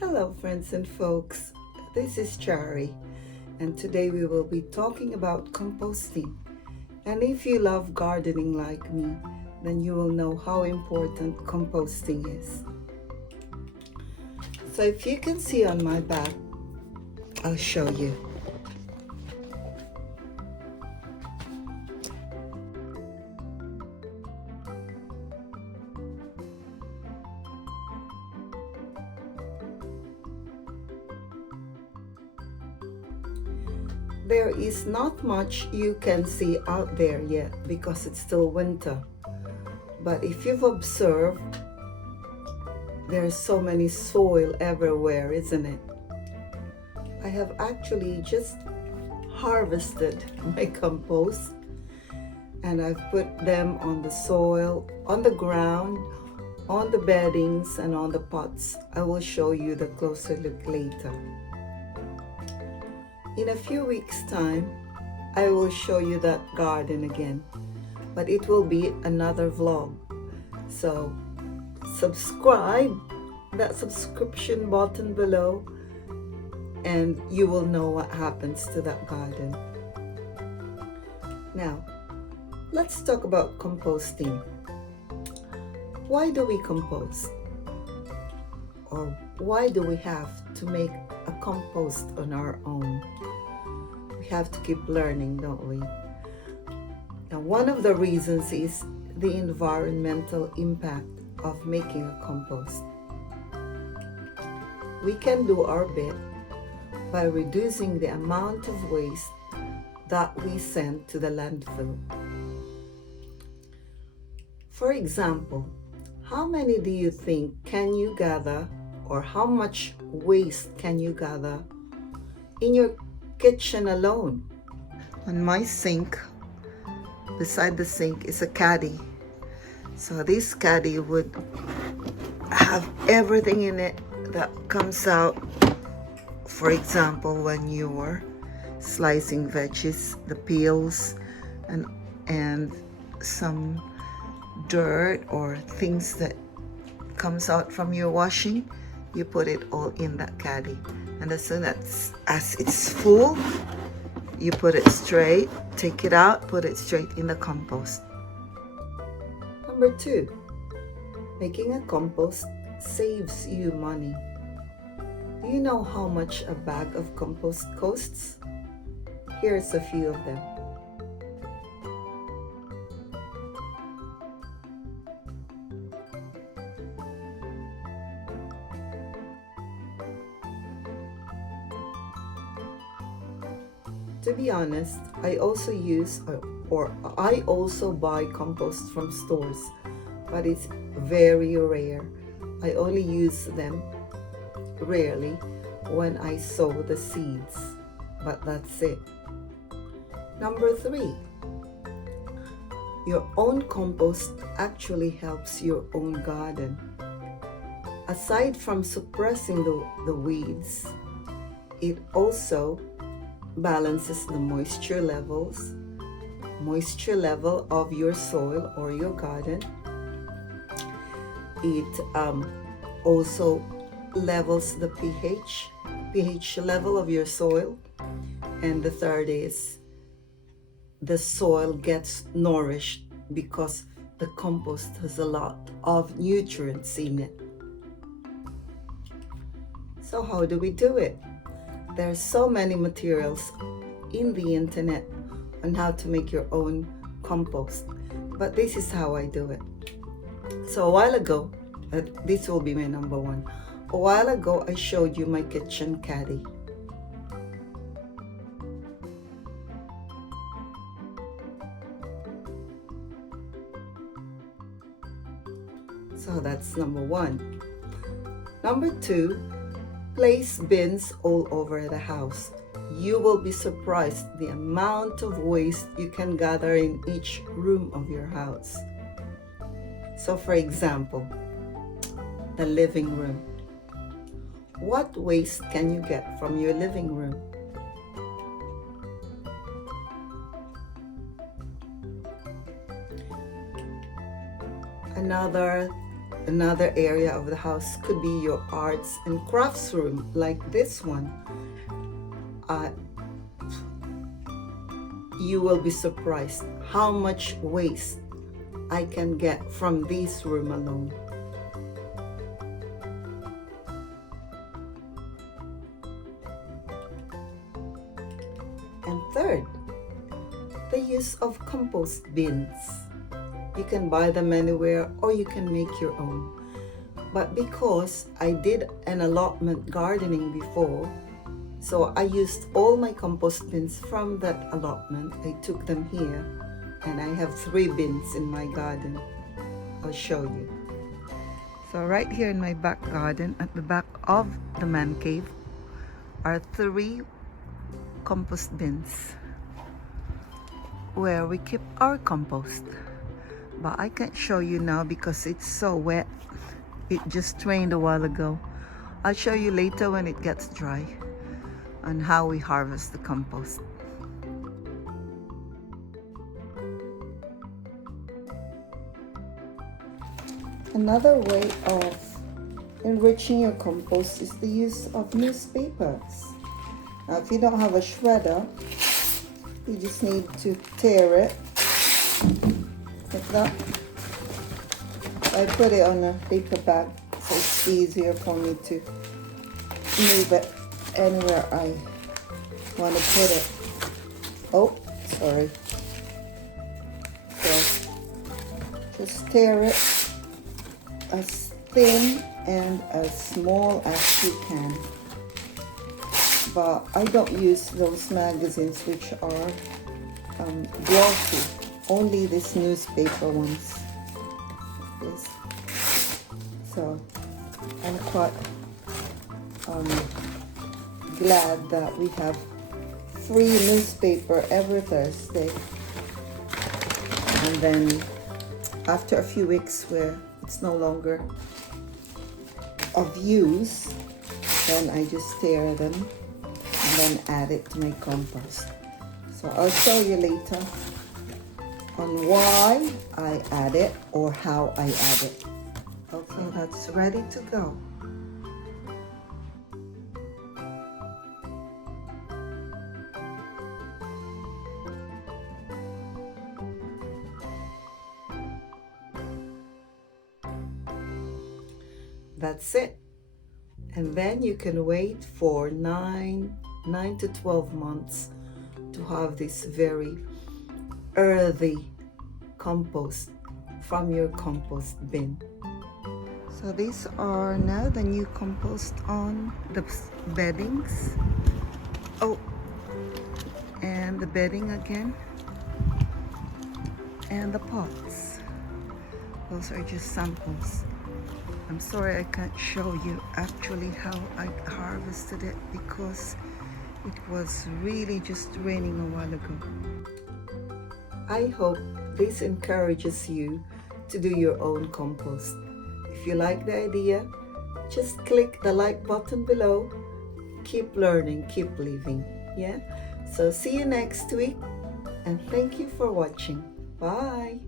Hello friends and folks, this is Chari and today we will be talking about composting. And if you love gardening like me, then you will know how important composting is. So if you can see on my back, I'll show you. There is not much you can see out there yet because it's still winter. But if you've observed, there's so many soil everywhere, isn't it? I have actually just harvested my compost and I've put them on the soil, on the ground, on the beddings and on the pots. I will show you the closer look later. In a few weeks' time, I will show you that garden again, but it will be another vlog. So subscribe, that subscription button below, and you will know what happens to that garden. Now, let's talk about composting. Why do we compost? Or why do we have to make a compost on our own? We have to keep learning, don't we? Now, one of the reasons is the environmental impact of making a compost. We can do our bit by reducing the amount of waste that we send to the landfill. For example, how many do you think can you gather, or how much waste can you gather in your kitchen alone? On my sink, beside the sink is a caddy. So this caddy would have everything in it that comes out. For example, when you're slicing veggies, the peels and some dirt or things that comes out from your washing, you put it all in that caddy. And as soon as it's full, you put it straight, take it out, put it straight in the compost. Number 2, making a compost saves you money. Do you know how much a bag of compost costs? Here's a few of them. To be honest, I also buy compost from stores, but it's very rare. I only use them rarely when I sow the seeds, but that's it. Number 3, your own compost actually helps your own garden. Aside from suppressing the weeds, it also balances the moisture level of your soil or your garden. It also levels the pH level of your soil. And the third is the soil gets nourished because the compost has a lot of nutrients in it. So how do we do it? There's so many materials in the internet on how to make your own compost, but this is how I do it. So a while ago, this will be my number 1. A while ago, I showed you my kitchen caddy. So that's number 1. Number 2, place bins all over the house. You will be surprised the amount of waste you can gather in each room of your house. So for example, the living room. What waste can you get from your living room? Another Another area of the house could be your arts and crafts room, like this one. You will be surprised how much waste I can get from this room alone. And third, the use of compost bins. You can buy them anywhere or you can make your own. But because I did an allotment gardening before, so I used all my compost bins from that allotment. I took them here and I have 3 bins in my garden. I'll show you. So right here in my back garden, at the back of the man cave, are 3 compost bins where we keep our compost. But I can't show you now because it's so wet. It just rained a while ago. I'll show you later when it gets dry on how we harvest the compost. Another way of enriching your compost is the use of newspapers. Now, if you don't have a shredder, you just need to tear it like that. I put it on a paper bag so it's easier for me to move it anywhere I want to put it. Oh, sorry. So just tear it as thin and as small as you can. But I don't use those magazines which are glossy. Only these newspaper ones. Yes. So I'm quite glad that we have free newspaper every Thursday. And then after a few weeks where it's no longer of use, then I just tear them and then add it to my compost. So I'll show you later on why I add it or how I add it. Okay, that's ready to go. That's it. And then you can wait for 9 to 12 months to have this very earthy compost from your compost bin. So these are now the new compost on the beddings. Oh, and the bedding again. And the pots. Those are just samples. I'm sorry I can't show you actually how I harvested it because it was really just raining a while ago. I hope this encourages you to do your own compost. If you like the idea, just click the like button below. Keep learning, keep living. Yeah? So see you next week and thank you for watching. Bye.